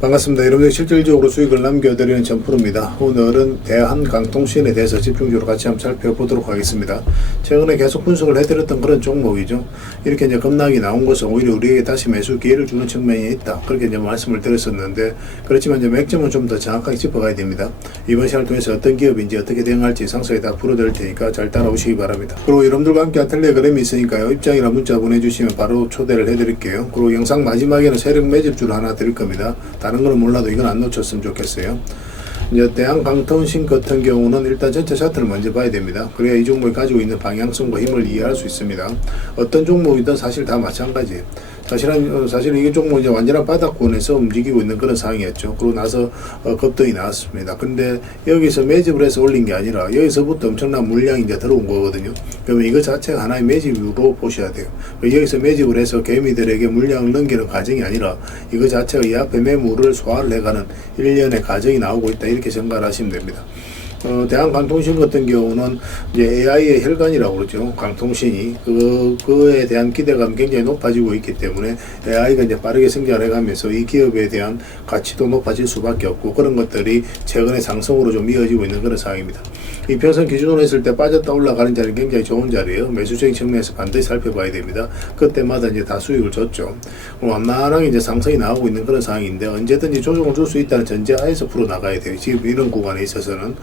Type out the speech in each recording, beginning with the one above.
반갑습니다. 여러분들 실질적으로 수익을 남겨드리는 전프로입니다. 오늘은 대한강통신에 대해서 집중적으로 같이 한번 살펴보도록 하겠습니다. 최근에 계속 분석을 해드렸던 그런 종목이죠. 이렇게 이제 급락이 나온 것은 오히려 우리에게 다시 매수 기회를 주는 측면이 있다. 그렇게 이제 말씀을 드렸었는데, 그렇지만 이제 맥점은 좀 더 정확하게 짚어가야 됩니다. 이번 시간을 통해서 어떤 기업인지 어떻게 대응할지 상세히 다 풀어드릴 테니까 잘 따라오시기 바랍니다. 그리고 여러분들과 함께 텔레그램이 있으니까요. 입장이나 문자 보내주시면 바로 초대를 해드릴게요. 그리고 영상 마지막에는 세력 매집줄 하나 드릴 겁니다. 다른 거는 몰라도 이건 안 놓쳤으면 좋겠어요. 이제 대한강통신 같은 경우는 일단 전체 차트를 먼저 봐야 됩니다. 그래야 이 종목이 가지고 있는 방향성과 힘을 이해할 수 있습니다. 어떤 종목이든 사실 다 마찬가지예요. 사실은 이 종목은 이제 완전한 바닥권에서 움직이고 있는 그런 상황이었죠. 그러고 나서 급등이 나왔습니다. 근데 여기서 매집을 해서 올린 게 아니라 여기서부터 엄청난 물량이 이제 들어온 거거든요. 그러면 이거 자체가 하나의 매집으로 보셔야 돼요. 여기서 매집을 해서 개미들에게 물량을 넘기는 과정이 아니라 이거 자체가 이 앞에 매물을 소화를 해가는 일련의 과정이 나오고 있다. 이렇게 생각을 하시면 됩니다. 대한강통신 같은 경우는 이제 AI의 혈관이라고 그러죠. 강통신이 그에 대한 기대감이 굉장히 높아지고 있기 때문에 AI가 이제 빠르게 성장을 해가면서 이 기업에 대한 가치도 높아질 수밖에 없고, 그런 것들이 최근에 상승으로 좀 이어지고 있는 그런 상황입니다. 이평선 기준으로 했을 때 빠졌다 올라가는 자리는 굉장히 좋은 자리예요. 매수적인 측면에서 반드시 살펴봐야 됩니다. 그때마다 이제 다 수익을 줬죠. 완만하게 이제 상승이 나오고 있는 그런 상황인데, 언제든지 조정을 줄 수 있다는 전제하에서 풀어 나가야 돼요. 지금 이런 구간에 있어서는.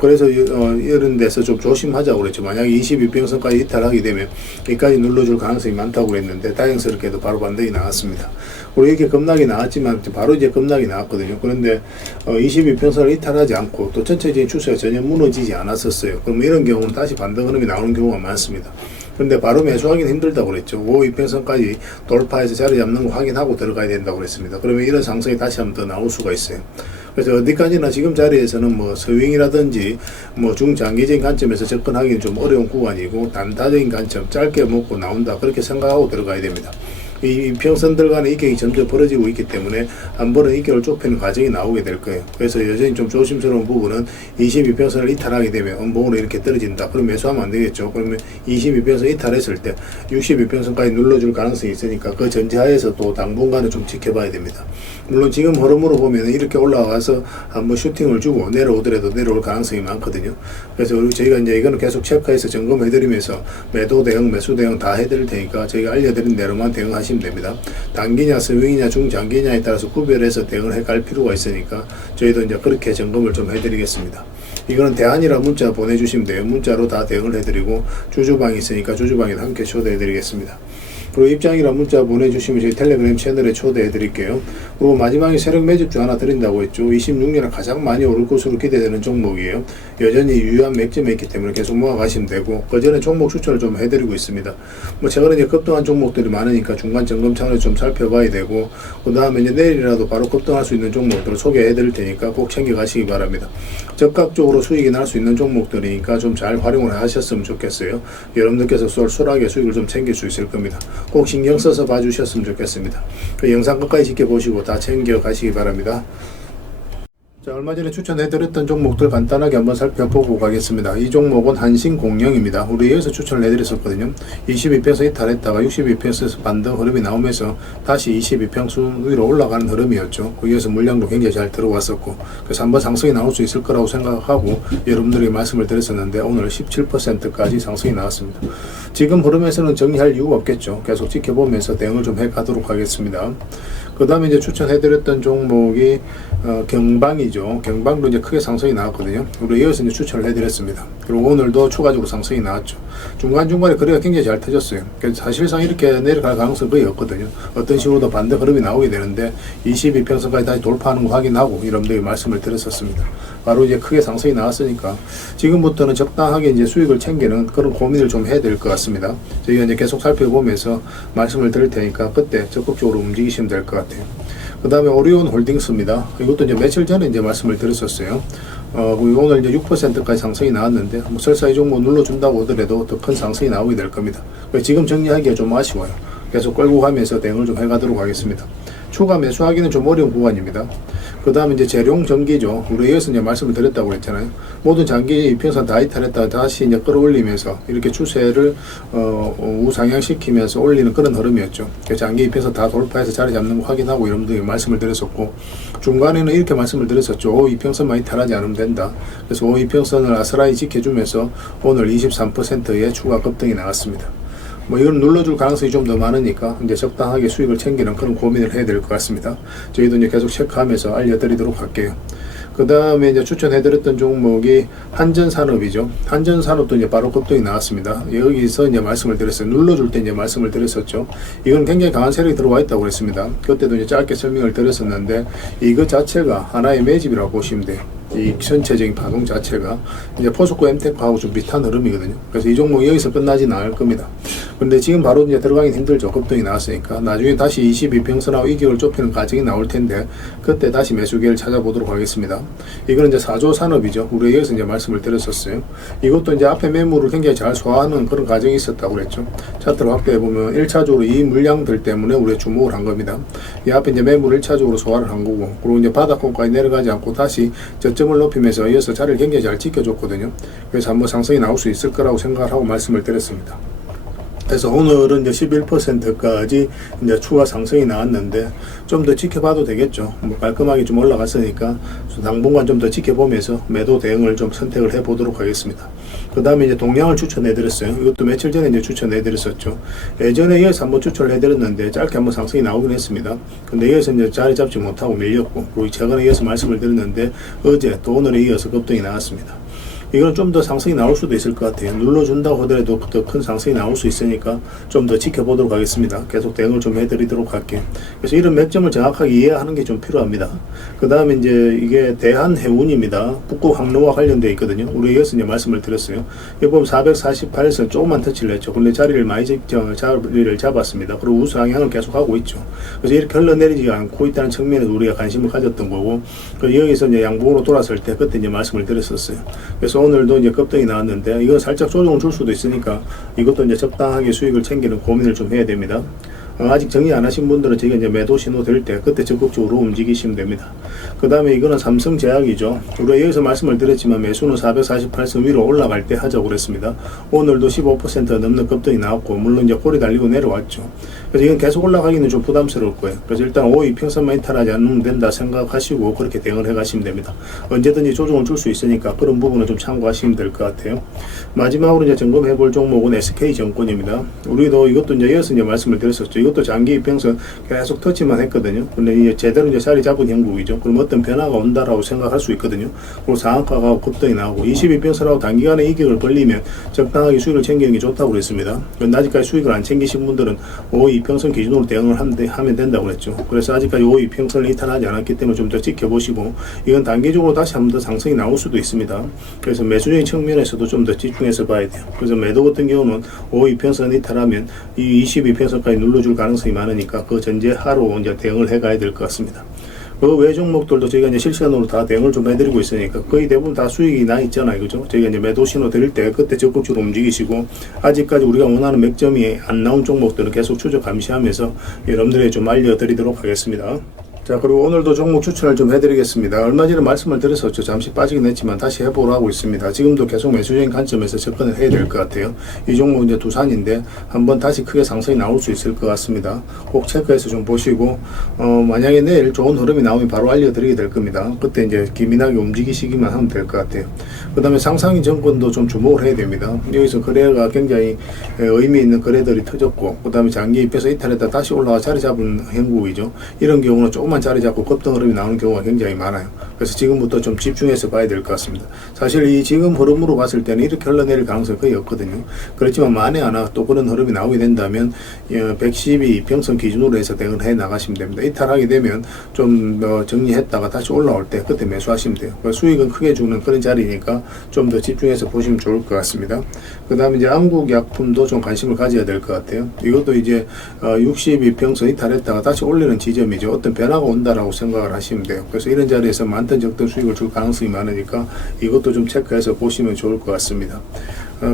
그래서 이런 데서 좀 조심하자고 그랬죠. 만약에 22평선까지 이탈하게 되면 여기까지 눌러줄 가능성이 많다고 그랬는데, 다행스럽게도 바로 반등이 나왔습니다. 그리고 이렇게 급락이 나왔지만 바로 이제 급락이 나왔거든요. 그런데 22평선을 이탈하지 않고 또 전체적인 추세가 전혀 무너지지 않았었어요. 그럼 이런 경우는 다시 반등 흐름이 나오는 경우가 많습니다. 그런데 바로 매수하기는 힘들다고 그랬죠. 52평선까지 돌파해서 자리 잡는 거 확인하고 들어가야 된다고 그랬습니다. 그러면 이런 상승이 다시 한번 더 나올 수가 있어요. 그래서 어디까지나 지금 자리에서는 뭐 스윙이라든지 뭐 중장기적인 관점에서 접근하기는 좀 어려운 구간이고, 단타적인 관점, 짧게 먹고 나온다, 그렇게 생각하고 들어가야 됩니다. 이 평선들 간의 이격이 점점 벌어지고 있기 때문에 한 번은 이격을 좁히는 과정이 나오게 될 거예요. 그래서 여전히 좀 조심스러운 부분은 22평선을 이탈하게 되면 음봉으로 이렇게 떨어진다. 그럼 매수하면 안 되겠죠. 그러면 22평선 이탈했을 때 62평선까지 눌러줄 가능성이 있으니까 그 전제하에서 또 당분간은 좀 지켜봐야 됩니다. 물론 지금 흐름으로 보면 이렇게 올라가서 한번 슈팅을 주고 내려오더라도 내려올 가능성이 많거든요. 그래서 저희가 이제 이거는 계속 체크해서 점검해드리면서 매도 대응, 매수 대응 다 해드릴 테니까 저희가 알려드린 대로만 대응하시면 됩니다. 단기냐, 스윙이냐, 중장기냐에 따라서 구별해서 대응을 해갈 필요가 있으니까 저희도 이제 그렇게 점검을 좀 해드리겠습니다. 이거는 대안이라 문자 보내주시면 돼요. 문자로 다 대응을 해드리고, 주주방이 있으니까 주주방에도 함께 초대해드리겠습니다. 그리고 입장이라 문자 보내주시면 저희 텔레그램 채널에 초대해드릴게요. 그리고 마지막에 세력 매집주 하나 드린다고 했죠. 26년에 가장 많이 오를 것으로 기대되는 종목이에요. 여전히 유효한 맥점에 있기 때문에 계속 모아가시면 되고, 그 전에 종목 추천을 좀 해드리고 있습니다. 뭐 최근에 이제 급등한 종목들이 많으니까 중간 점검 차원에서 좀 살펴봐야 되고, 그 다음에 이제 내일이라도 바로 급등할 수 있는 종목들을 소개해드릴 테니까 꼭 챙겨가시기 바랍니다. 적극적으로 수익이 날 수 있는 종목들이니까 좀 잘 활용을 하셨으면 좋겠어요. 여러분들께서 쏠쏠하게 수익을 좀 챙길 수 있을 겁니다. 꼭 신경 써서 봐주셨으면 좋겠습니다. 그 영상 끝까지 지켜보시고 다 챙겨가시기 바랍니다. 자, 얼마 전에 추천해드렸던 종목들 간단하게 한번 살펴보고 가겠습니다. 이 종목은 한신공영입니다. 우리 여기서 추천을 해드렸었거든요. 22평선 이탈했다가 62평선에서 반등 흐름이 나오면서 다시 22평선 위로 올라가는 흐름이었죠. 거기에서 물량도 굉장히 잘 들어왔었고, 그래서 한번 상승이 나올 수 있을 거라고 생각하고 여러분들에게 말씀을 드렸었는데, 오늘 17%까지 상승이 나왔습니다. 지금 흐름에서는 정리할 이유가 없겠죠. 계속 지켜보면서 대응을 좀 해가도록 하겠습니다. 그 다음에 이제 추천해드렸던 종목이 경방이죠. 경방도 이제 크게 상승이 나왔거든요. 우리 이어서 이제 추천을 해드렸습니다. 그리고 오늘도 추가적으로 상승이 나왔죠. 중간중간에 거래가 굉장히 잘 터졌어요. 그래서 사실상 이렇게 내려갈 가능성이 거의 없거든요. 어떤 식으로도 반대 흐름이 나오게 되는데 22평선까지 다시 돌파하는 거 확인하고 여러분들에게 말씀을 드렸었습니다. 바로 이제 크게 상승이 나왔으니까 지금부터는 적당하게 이제 수익을 챙기는 그런 고민을 좀 해야 될 것 같습니다. 저희가 이제 계속 살펴보면서 말씀을 드릴 테니까 그때 적극적으로 움직이시면 될 것 같아요. 그 다음에 오리온 홀딩스입니다. 이것도 이제 며칠 전에 이제 말씀을 드렸었어요. 오늘 이제 6%까지 상승이 나왔는데, 뭐 설사 이 종목 눌러준다고 하더라도 더 큰 상승이 나오게 될 겁니다. 지금 정리하기가 좀 아쉬워요. 계속 끌고 가면서 대응을 좀 해가도록 하겠습니다. 추가 매수하기는 좀 어려운 구간입니다. 그 다음에 이제 재룡 전기죠. 우리 여기서 이제 말씀을 드렸다고 했잖아요. 모든 장기 이평선 다 이탈했다가 다시 이제 끌어올리면서 이렇게 추세를 우상향시키면서 올리는 그런 흐름이었죠. 장기 이평선 다 돌파해서 자리 잡는 거 확인하고 여러분들이 말씀을 드렸었고, 중간에는 이렇게 말씀을 드렸었죠. 5 이평선만 이탈하지 않으면 된다. 그래서 5 이평선을 아스라이 지켜주면서 오늘 23%의 추가 급등이 나왔습니다. 뭐 이건 눌러줄 가능성이 좀 더 많으니까 이제 적당하게 수익을 챙기는 그런 고민을 해야 될 것 같습니다. 저희도 이제 계속 체크하면서 알려드리도록 할게요. 그 다음에 이제 추천해드렸던 종목이 한전산업이죠. 한전산업도 이제 바로 급등이 나왔습니다. 여기서 이제 말씀을 드렸어요. 눌러줄 때 이제 말씀을 드렸었죠. 이건 굉장히 강한 세력이 들어와 있다고 그랬습니다. 그때도 이제 짧게 설명을 드렸었는데, 이것 자체가 하나의 매집이라고 보시면 돼요. 이 전체적인 파동 자체가 이제 포스코 엠테크하고 좀 비슷한 흐름이거든요. 그래서 이 종목 여기서 끝나지는 않을 겁니다. 근데 지금 바로 이제 들어가긴 힘들죠. 급등이 나왔으니까. 나중에 다시 22평선하고 이격을 좁히는 과정이 나올 텐데, 그때 다시 매수기회를 찾아보도록 하겠습니다. 이거는 이제 4조 산업이죠. 우리 여기서 이제 말씀을 드렸었어요. 이것도 이제 앞에 매물을 굉장히 잘 소화하는 그런 과정이 있었다고 그랬죠. 차트를 확대해 보면 1차적으로 이 물량들 때문에 우리가 주목을 한 겁니다. 이 앞에 이제 매물을 1차적으로 소화를 한 거고, 그리고 이제 바닥권까지 내려가지 않고 다시 저점을 높이면서 이어서 자리를 굉장히 잘 지켜줬거든요. 그래서 한번 상승이 나올 수 있을 거라고 생각을 하고 말씀을 드렸습니다. 그래서 오늘은 이제 11%까지 이제 추가 상승이 나왔는데, 좀 더 지켜봐도 되겠죠. 뭐 깔끔하게 좀 올라갔으니까 당분간 좀 더 지켜보면서 매도 대응을 좀 선택을 해 보도록 하겠습니다. 그 다음에 이제 동양을 추천해 드렸어요. 이것도 며칠 전에 이제 추천해 드렸었죠. 예전에 이어서 한번 추천을 해 드렸는데 짧게 한번 상승이 나오긴 했습니다. 근데 이어서 이제 자리 잡지 못하고 밀렸고, 그리고 최근에 이어서 말씀을 드렸는데 어제 또 오늘에 이어서 급등이 나왔습니다. 이건 좀 더 상승이 나올 수도 있을 것 같아요. 눌러준다고 하더라도 더 큰 상승이 나올 수 있으니까 좀 더 지켜보도록 하겠습니다. 계속 대응을 좀 해드리도록 할게요. 그래서 이런 맥점을 정확하게 이해하는 게 좀 필요합니다. 그 다음에 이제 이게 대한해운입니다. 북극 항로와 관련되어 있거든요. 우리 여기서 이제 말씀을 드렸어요. 여기 보면 448선 조금만 터치를 했죠. 근데 자리를 잡았습니다. 그리고 우상향을 계속 하고 있죠. 그래서 이렇게 흘러내리지 않고 있다는 측면에서 우리가 관심을 가졌던 거고, 여기서 이제 양봉으로 돌았을 때 그때 이제 말씀을 드렸었어요. 그래서 오늘도 이제 급등이 나왔는데, 이거 살짝 조정을 줄 수도 있으니까 이것도 이제 적당하게 수익을 챙기는 고민을 좀 해야 됩니다. 아직 정리 안 하신 분들은 저희가 이제 매도 신호 될 때 그때 적극적으로 움직이시면 됩니다. 그 다음에 이거는 삼성제약이죠. 우리가 여기서 말씀을 드렸지만 매수는 448선 위로 올라갈 때 하자고 그랬습니다. 오늘도 15% 넘는 급등이 나왔고, 물론 이제 꼬리 달리고 내려왔죠. 그래서 이건 계속 올라가기는 좀 부담스러울 거예요. 그래서 일단 5 이평선만 이탈하지 않으면 된다 생각하시고 그렇게 대응을 해 가시면 됩니다. 언제든지 조정을 줄 수 있으니까 그런 부분은 좀 참고하시면 될 것 같아요. 마지막으로 이제 점검해 볼 종목은 SK증권입니다. 우리도 이것도 이제 이어서 이제 말씀을 드렸었죠. 이것도 장기 이평선 계속 터치만 했거든요. 근데 이제 제대로 이제 자리 잡은 형국이죠. 그럼 어떤 변화가 온다라고 생각할 수 있거든요. 그리고 상한가가 급등이 나오고 22평선하고 단기간에 이격을 벌리면 적당하게 수익을 챙기는 게 좋다고 그랬습니다. 근데 아직까지 수익을 안 챙기신 분들은 5 이평선 기준으로 대응을 하면 된다고 그랬죠. 그래서 아직까지 5 이평선을 이탈하지 않았기 때문에 좀 더 지켜보시고, 이건 단기적으로 다시 한번 더 상승이 나올 수도 있습니다. 그래서 매수적인 측면에서도 좀 더 집중해서 봐야 돼요. 그래서 매도 같은 경우는 5 이평선 이탈하면 이 22평선까지 눌러줄 가능성이 많으니까 그 전제하로 이제 대응을 해가야 될 것 같습니다. 그 외 종목들도 저희가 이제 실시간으로 다 대응을 좀 해드리고 있으니까 거의 대부분 다 수익이 나 있잖아요. 그죠? 저희가 이제 매도 신호 드릴 때 그때 적극적으로 움직이시고, 아직까지 우리가 원하는 맥점이 안 나온 종목들은 계속 추적 감시하면서 여러분들에게 좀 알려드리도록 하겠습니다. 자, 그리고 오늘도 종목 추천을 좀 해드리겠습니다. 얼마 전에 말씀을 드렸었죠. 잠시 빠지긴 했지만 다시 해보러 하고 있습니다. 지금도 계속 매수적인 관점에서 접근을 해야 될 것 같아요. 이 종목 이제 두산인데 한번 다시 크게 상승이 나올 수 있을 것 같습니다. 꼭 체크해서 좀 보시고, 만약에 내일 좋은 흐름이 나오면 바로 알려드리게 될 겁니다. 그때 이제 기민하게 움직이시기만 하면 될 것 같아요. 그 다음에 상상인 정권도 좀 주목을 해야 됩니다. 여기서 거래가 굉장히 의미 있는 거래들이 터졌고, 그 다음에 장기 입에서 이탈했다 다시 올라와 자리 잡은 행국이죠. 이런 경우는 조금만 자리 잡고 급등 흐름이 나오는 경우가 굉장히 많아요. 그래서 지금부터 좀 집중해서 봐야 될 것 같습니다. 사실 이 지금 흐름으로 봤을 때는 이렇게 흘러내릴 가능성이 거의 없거든요. 그렇지만 만에 하나 또 그런 흐름이 나오게 된다면 112 평선 기준으로 해서 대응을 해 나가시면 됩니다. 이탈하게 되면 좀 정리했다가 다시 올라올 때 그때 매수하시면 돼요. 수익은 크게 주는 그런 자리니까 좀 더 집중해서 보시면 좋을 것 같습니다. 그 다음에 이제 안국약품도 좀 관심을 가져야 될 것 같아요. 이것도 이제 62 평선 이탈했다가 다시 올리는 지점이죠. 어떤 변화가 온다라고 생각을 하시면 돼요. 그래서 이런 자리에서 많든 적든 수익을 줄 가능성이 많으니까 이것도 좀 체크해서 보시면 좋을 것 같습니다.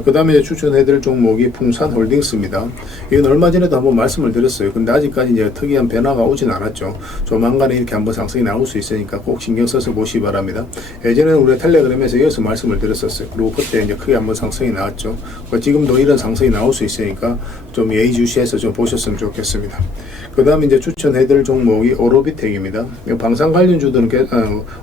그 다음에 추천해드릴 종목이 풍산홀딩스입니다. 이건 얼마 전에도 한번 말씀을 드렸어요. 근데 아직까지 이제 특이한 변화가 오진 않았죠. 조만간에 이렇게 한번 상승이 나올 수 있으니까 꼭 신경 써서 보시기 바랍니다. 예전에는 우리 텔레그램에서 이어서 말씀을 드렸었어요. 그리고 그때 이제 크게 한번 상승이 나왔죠. 지금도 이런 상승이 나올 수 있으니까 좀 예의주시해서 좀 보셨으면 좋겠습니다. 그 다음에 이제 추천해드릴 종목이 오로비텍입니다. 방산 관련주들은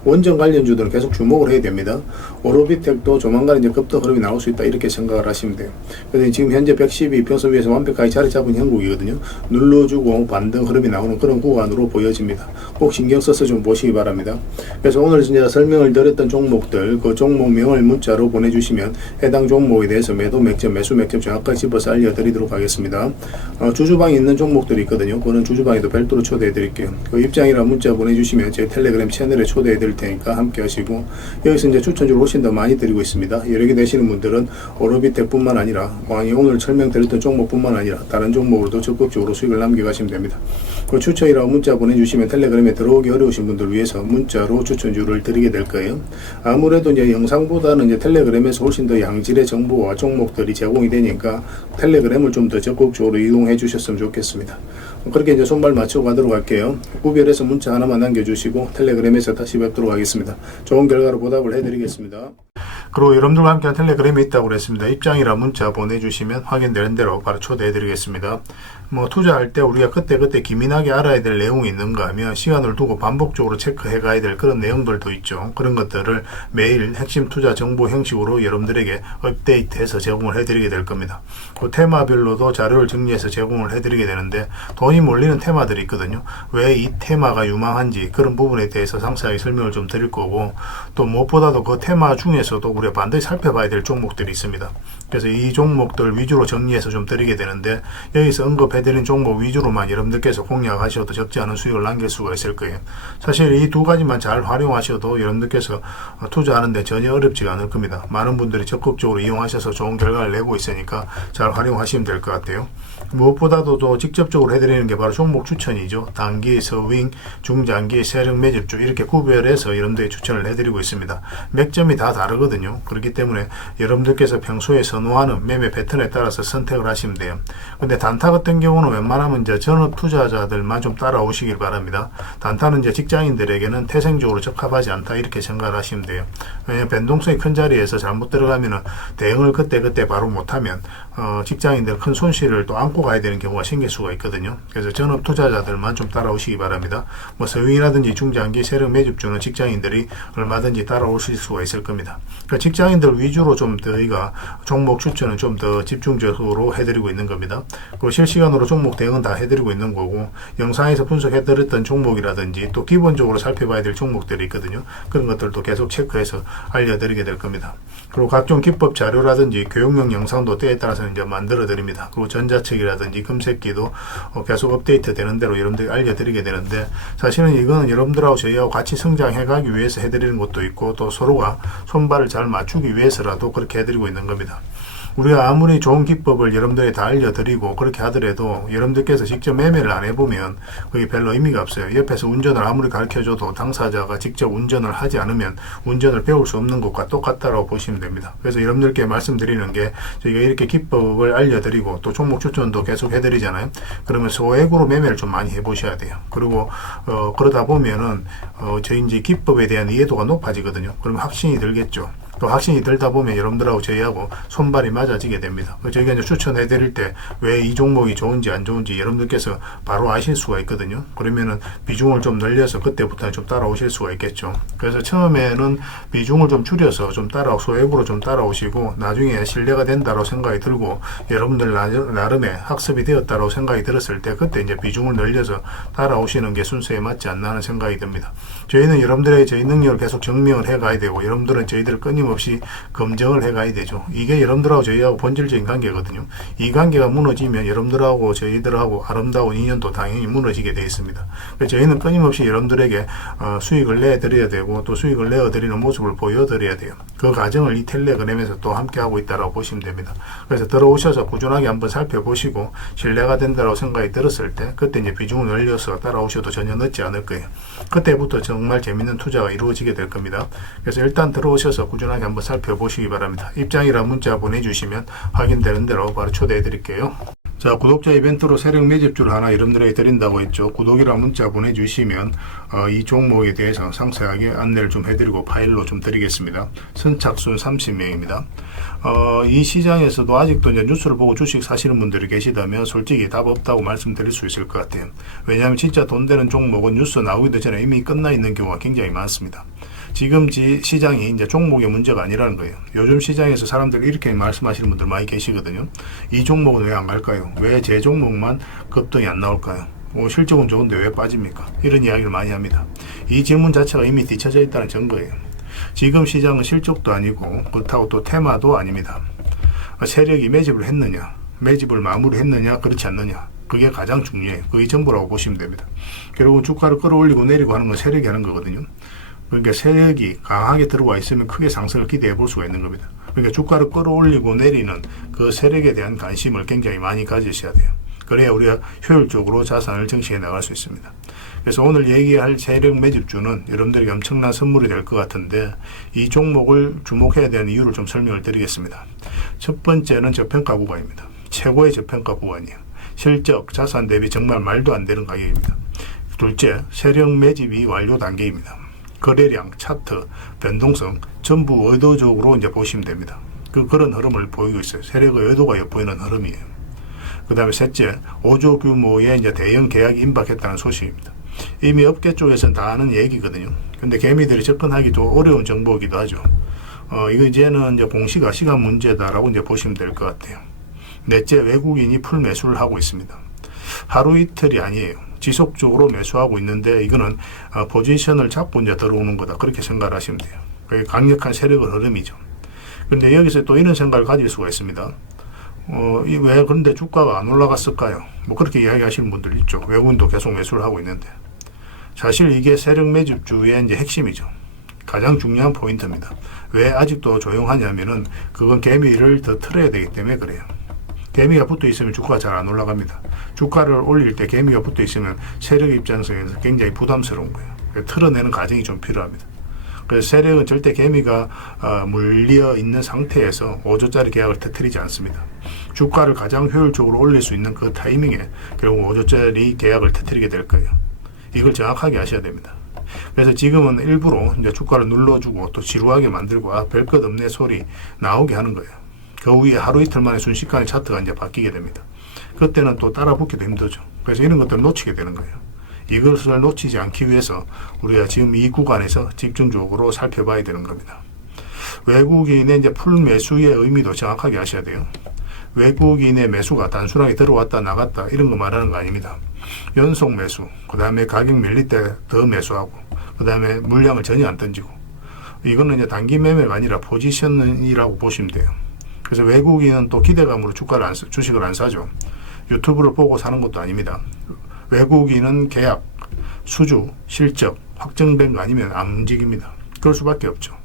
원전 관련주들은 계속 주목을 해야 됩니다. 오로비텍도 조만간 이제 급등 흐름이 나올 수 있다 이렇게 생각을 하시면 돼요. 그래서 지금 현재 112평선 위에서 완벽하게 자리 잡은 형국이거든요. 눌러주고 반등 흐름이 나오는 그런 구간으로 보여집니다. 꼭 신경 써서 좀 보시기 바랍니다. 그래서 오늘 진짜 설명을 드렸던 종목들 그 종목명을 문자로 보내주시면 해당 종목에 대해서 매도 맥점 매수 맥점 정확하게 집어서 알려드리도록 하겠습니다. 주주방에 있는 종목들이 있거든요. 그거는 주주방에도 별도로 초대해 드릴게요. 그 입장이라 문자 보내주시면 제 텔레그램 채널에 초대해 드릴 테니까 함께 하시고, 여기서 이제 추천주를 훨씬 더 많이 드리고 있습니다. 여러 개 되시는 분들은 오로비텍뿐만 아니라 오늘 설명드렸던 종목뿐만 아니라 다른 종목으로도 적극적으로 수익을 남겨가시면 됩니다. 그 추천이라고 문자 보내주시면 텔레그램에 들어오기 어려우신 분들 위해서 문자로 추천주를 드리게 될 거예요. 아무래도 이제 영상보다는 이제 텔레그램에서 훨씬 더 양질의 정보와 종목들이 제공이 되니까 텔레그램을 좀 더 적극적으로 이용해 주셨으면 좋겠습니다. 그렇게 이제 손발 맞추고 가도록 할게요. 구별해서 문자 하나만 남겨주시고 텔레그램에서 다시 뵙도록 하겠습니다. 좋은 결과로 보답을 해드리겠습니다. 그리고 여러분들과 함께한 텔레그램이 있다고 그랬습니다. 입장이라 문자 보내주시면 확인되는 대로 바로 초대해드리겠습니다. 투자할 때 우리가 그때그때 기민하게 알아야 될 내용이 있는가 하면 시간을 두고 반복적으로 체크해 가야 될 그런 내용들도 있죠. 그런 것들을 매일 핵심 투자 정보 형식으로 여러분들에게 업데이트해서 제공을 해드리게 될 겁니다. 그 테마별로도 자료를 정리해서 제공을 해드리게 되는데 돈이 몰리는 테마들이 있거든요. 왜 이 테마가 유망한지 그런 부분에 대해서 상세하게 설명을 좀 드릴 거고, 또 무엇보다도 그 테마 중에서도 우리가 반드시 살펴봐야 될 종목들이 있습니다. 그래서 이 종목들 위주로 정리해서 좀 드리게 되는데, 여기서 언급해드린 종목 위주로만 여러분들께서 공략하셔도 적지 않은 수익을 남길 수가 있을 거예요. 사실 이 두 가지만 잘 활용하셔도 여러분들께서 투자하는데 전혀 어렵지가 않을 겁니다. 많은 분들이 적극적으로 이용하셔서 좋은 결과를 내고 있으니까 잘 활용하시면 될 것 같아요. 무엇보다도 또 직접적으로 해드리는 게 바로 종목 추천이죠. 단기, 서윙, 중장기, 세력 매집주 이렇게 구별해서 여러분들이 추천을 해드리고 있습니다. 맥점이 다 다르거든요. 그렇기 때문에 여러분들께서 평소에 선호하는 매매 패턴에 따라서 선택을 하시면 돼요. 근데 단타 같은 경우는 웬만하면 이제 전업 투자자들만 좀 따라오시길 바랍니다. 단타는 이제 직장인들에게는 태생적으로 적합하지 않다 이렇게 생각을 하시면 돼요. 왜냐하면 변동성이 큰 자리에서 잘못 들어가면은 대응을 그때 바로 못하면 직장인들 큰 손실을 또 안고 가야 되는 경우가 생길 수가 있거든요. 그래서 전업 투자자들만 좀 따라오시기 바랍니다. 서윙이라든지 중장기 세력 매집주는 직장인들이 얼마든지 따라오실 수가 있을 겁니다. 그러니까 직장인들 위주로 좀 저희가 종목 추천은 좀 더 집중적으로 해드리고 있는 겁니다. 그리고 실시간으로 종목 대응은 다 해드리고 있는 거고, 영상에서 분석해드렸던 종목이라든지 또 기본적으로 살펴봐야 될 종목들이 있거든요. 그런 것들도 계속 체크해서 알려드리게 될 겁니다. 그리고 각종 기법 자료라든지 교육용 영상도 때에 따라서 이제 만들어 드립니다. 그리고 전자책이라든지 검색기도 계속 업데이트 되는 대로 여러분들이 알려드리게 되는데, 사실은 이거는 여러분들하고 저희하고 같이 성장해 가기 위해서 해드리는 것도 있고, 또 서로가 손발을 잘 맞추기 위해서라도 그렇게 해드리고 있는 겁니다. 우리가 아무리 좋은 기법을 여러분들에 다 알려드리고 그렇게 하더라도 여러분들께서 직접 매매를 안 해보면 그게 별로 의미가 없어요. 옆에서 운전을 아무리 가르쳐줘도 당사자가 직접 운전을 하지 않으면 운전을 배울 수 없는 것과 똑같다고 보시면 됩니다. 그래서 여러분들께 말씀드리는 게, 저희가 이렇게 기법을 알려드리고 또 종목 추천도 계속 해드리잖아요. 그러면 소액으로 매매를 좀 많이 해보셔야 돼요. 그리고 그러다 보면은 저희 이제 기법에 대한 이해도가 높아지거든요. 그러면 확신이 들겠죠. 또 확신이 들다 보면 여러분들하고 저희하고 손발이 맞아지게 됩니다. 저희가 이제 추천해 드릴 때 왜 이 종목이 좋은지 안 좋은지 여러분들께서 바로 아실 수가 있거든요. 그러면은 비중을 좀 늘려서 그때부터 좀 따라오실 수가 있겠죠. 그래서 처음에는 비중을 좀 줄여서 좀 소액으로 좀 따라오시고, 나중에 신뢰가 된다고 생각이 들고 여러분들 나름의 학습이 되었다고 생각이 들었을 때 그때 이제 비중을 늘려서 따라오시는 게 순서에 맞지 않나 하는 생각이 듭니다. 저희는 여러분들의 저희 능력을 계속 증명을 해 가야 되고, 여러분들은 저희들을 끊임없이 검증을 해 가야 되죠. 이게 여러분들하고 저희하고 본질적인 관계거든요. 이 관계가 무너지면 여러분들하고 저희들하고 아름다운 인연도 당연히 무너지게 되어 있습니다. 그래서 저희는 끊임없이 여러분들에게 수익을 내드려야 되고, 또 수익을 내어드리는 모습을 보여드려야 돼요. 그 과정을 이 텔레그램에서 또 함께 하고 있다고 보시면 됩니다. 그래서 들어오셔서 꾸준하게 한번 살펴보시고 신뢰가 된다고 생각이 들었을 때 그때 이제 비중을 늘려서 따라오셔도 전혀 늦지 않을 거예요. 그때부터 정말 재밌는 투자가 이루어지게 될 겁니다. 그래서 일단 들어오셔서 꾸준하게 한번 살펴보시기 바랍니다. 입장이라 문자 보내주시면 확인되는 대로 바로 초대해 드릴게요. 자, 구독자 이벤트로 세력 매집주를 하나 여러분들에게 드린다고 했죠. 구독이랑 문자 보내주시면 이 종목에 대해서 상세하게 안내를 좀 해드리고 파일로 좀 드리겠습니다. 선착순 30명입니다. 이 시장에서도 아직도 이제 뉴스를 보고 주식 사시는 분들이 계시다면 솔직히 답 없다고 말씀드릴 수 있을 것 같아요. 왜냐하면 진짜 돈 되는 종목은 뉴스 나오기도 전에 이미 끝나 있는 경우가 굉장히 많습니다. 지금 시장이 이제 종목의 문제가 아니라는 거예요. 요즘 시장에서 사람들이 이렇게 말씀하시는 분들 많이 계시거든요. 이 종목은 왜 안 갈까요? 왜 제 종목만 급등이 안 나올까요? 실적은 좋은데 왜 빠집니까? 이런 이야기를 많이 합니다. 이 질문 자체가 이미 뒤쳐져 있다는 증거예요. 지금 시장은 실적도 아니고 그렇다고 또 테마도 아닙니다. 세력이 매집을 했느냐, 매집을 마무리했느냐, 그렇지 않느냐. 그게 가장 중요해요. 그게 전부라고 보시면 됩니다. 결국은 주가를 끌어올리고 내리고 하는 건 세력이 하는 거거든요. 그러니까 세력이 강하게 들어와 있으면 크게 상승을 기대해 볼 수가 있는 겁니다. 그러니까 주가를 끌어올리고 내리는 그 세력에 대한 관심을 굉장히 많이 가지셔야 돼요. 그래야 우리가 효율적으로 자산을 정치해 나갈 수 있습니다. 그래서 오늘 얘기할 세력 매집주는 여러분들에게 엄청난 선물이 될 것 같은데 이 종목을 주목해야 되는 이유를 좀 설명을 드리겠습니다. 첫 번째는 저평가 구간입니다. 최고의 저평가 구간이에요. 실적, 자산 대비 정말 말도 안 되는 가격입니다. 둘째, 세력 매집이 완료 단계입니다. 거래량, 차트, 변동성 전부 의도적으로 이제 보시면 됩니다. 그런 흐름을 보이고 있어요. 세력의 의도가 엿보이는 흐름이에요. 그 다음에 셋째, 5조 규모의 이제 대형 계약이 임박했다는 소식입니다. 이미 업계 쪽에서는 다 아는 얘기거든요. 근데 개미들이 접근하기도 어려운 정보이기도 하죠. 이거 이제는 이제 공시가 시간 문제다라고 이제 보시면 될 것 같아요. 넷째, 외국인이 풀 매수를 하고 있습니다. 하루 이틀이 아니에요. 지속적으로 매수하고 있는데 이거는 포지션을 잡고 이제 들어오는 거다. 그렇게 생각을 하시면 돼요. 그게 강력한 세력의 흐름이죠. 그런데 여기서 또 이런 생각을 가질 수가 있습니다. 왜 그런데 주가가 안 올라갔을까요? 뭐 그렇게 이야기하시는 분들 있죠. 외국인도 계속 매수를 하고 있는데. 사실 이게 세력 매집주의 이제 핵심이죠. 가장 중요한 포인트입니다. 왜 아직도 조용하냐면은 그건 개미를 더 틀어야 되기 때문에 그래요. 개미가 붙어 있으면 주가가 잘 안 올라갑니다. 주가를 올릴 때 개미가 붙어 있으면 세력 입장에서 굉장히 부담스러운 거예요. 틀어내는 과정이 좀 필요합니다. 그래서 세력은 절대 개미가 물려 있는 상태에서 5조짜리 계약을 터뜨리지 않습니다. 주가를 가장 효율적으로 올릴 수 있는 그 타이밍에 결국 5조짜리 계약을 터뜨리게 될 거예요. 이걸 정확하게 아셔야 됩니다. 그래서 지금은 일부러 이제 주가를 눌러주고 또 지루하게 만들고 별 것 없네 소리 나오게 하는 거예요. 그 후에 하루 이틀 만에 순식간에 차트가 이제 바뀌게 됩니다. 그때는 또 따라 붙기도 힘들죠. 그래서 이런 것들을 놓치게 되는 거예요. 이것을 놓치지 않기 위해서 우리가 지금 이 구간에서 집중적으로 살펴봐야 되는 겁니다. 외국인의 이제 풀 매수의 의미도 정확하게 아셔야 돼요. 외국인의 매수가 단순하게 들어왔다 나갔다 이런 거 말하는 거 아닙니다. 연속 매수, 그 다음에 가격 밀릴 때 더 매수하고, 그 다음에 물량을 전혀 안 던지고, 이거는 이제 단기 매매가 아니라 포지션이라고 보시면 돼요. 그래서 외국인은 또 기대감으로 주식을 안 사죠. 유튜브를 보고 사는 것도 아닙니다. 외국인은 계약, 수주, 실적 확정된 거 아니면 안 움직입니다. 그럴 수밖에 없죠.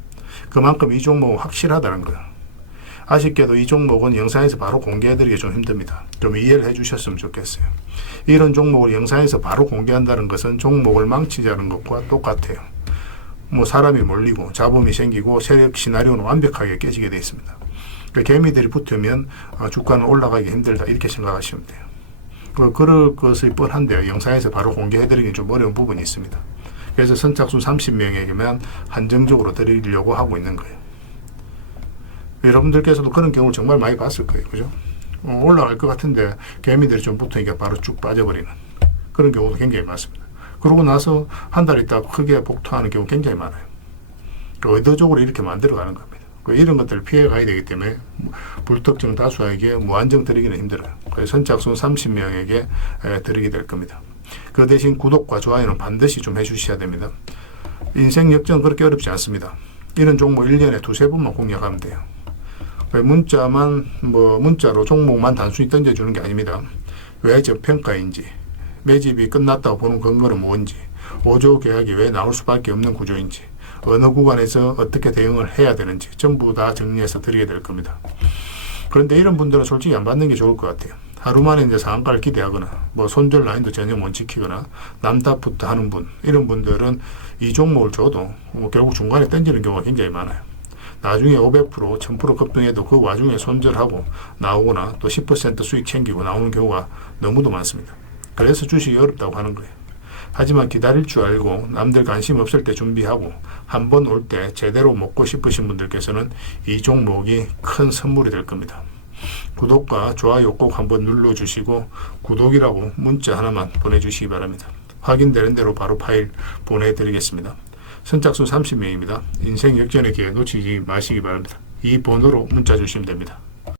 그만큼 이 종목은 확실하다는 거예요. 아쉽게도 이 종목은 영상에서 바로 공개해드리기 좀 힘듭니다. 좀 이해를 해주셨으면 좋겠어요. 이런 종목을 영상에서 바로 공개한다는 것은 종목을 망치자는 것과 똑같아요. 뭐 사람이 몰리고 잡음이 생기고 세력 시나리오는 완벽하게 깨지게 되어 있습니다. 개미들이 붙으면 주가는 올라가기 힘들다 이렇게 생각하시면 돼요. 그럴 것이 뻔한데요. 영상에서 바로 공개해드리기 좀 어려운 부분이 있습니다. 그래서 선착순 30명에게만 한정적으로 드리려고 하고 있는 거예요. 여러분들께서도 그런 경우를 정말 많이 봤을 거예요. 그죠? 올라갈 것 같은데 개미들이 좀 붙으니까 바로 쭉 빠져버리는 그런 경우도 굉장히 많습니다. 그러고 나서 한 달 있다 크게 복토하는 경우 굉장히 많아요. 의도적으로 이렇게 만들어가는 겁니다. 이런 것들을 피해 가야 되기 때문에 불특정 다수에게 무한정 드리기는 힘들어요. 그래서 선착순 30명에게 드리게 될 겁니다. 그 대신 구독과 좋아요는 반드시 좀 해주셔야 됩니다. 인생 역전 그렇게 어렵지 않습니다. 이런 종목 1년에 두세 번만 공략하면 돼요. 문자로 종목만 단순히 던져주는 게 아닙니다. 왜 저평가인지, 매집이 끝났다고 보는 근거는 뭔지, 5조 계약이 왜 나올 수밖에 없는 구조인지, 어느 구간에서 어떻게 대응을 해야 되는지 전부 다 정리해서 드리게 될 겁니다. 그런데 이런 분들은 솔직히 안 받는 게 좋을 것 같아요. 하루 만에 이제 상한가를 기대하거나 뭐 손절 라인도 전혀 못 지키거나 남탓부터 하는 분, 이런 분들은 이 종목을 줘도 뭐 결국 중간에 던지는 경우가 굉장히 많아요. 나중에 500%, 1000% 급등해도 그 와중에 손절하고 나오거나 또 10% 수익 챙기고 나오는 경우가 너무도 많습니다. 그래서 주식이 어렵다고 하는 거예요. 하지만 기다릴 줄 알고 남들 관심 없을 때 준비하고 한 번 올 때 제대로 먹고 싶으신 분들께서는 이 종목이 큰 선물이 될 겁니다. 구독과 좋아요 꼭 한번 눌러주시고 구독이라고 문자 하나만 보내주시기 바랍니다. 확인되는 대로 바로 파일 보내드리겠습니다. 선착순 30명입니다. 인생 역전의 기회 놓치지 마시기 바랍니다. 이 번호로 문자 주시면 됩니다.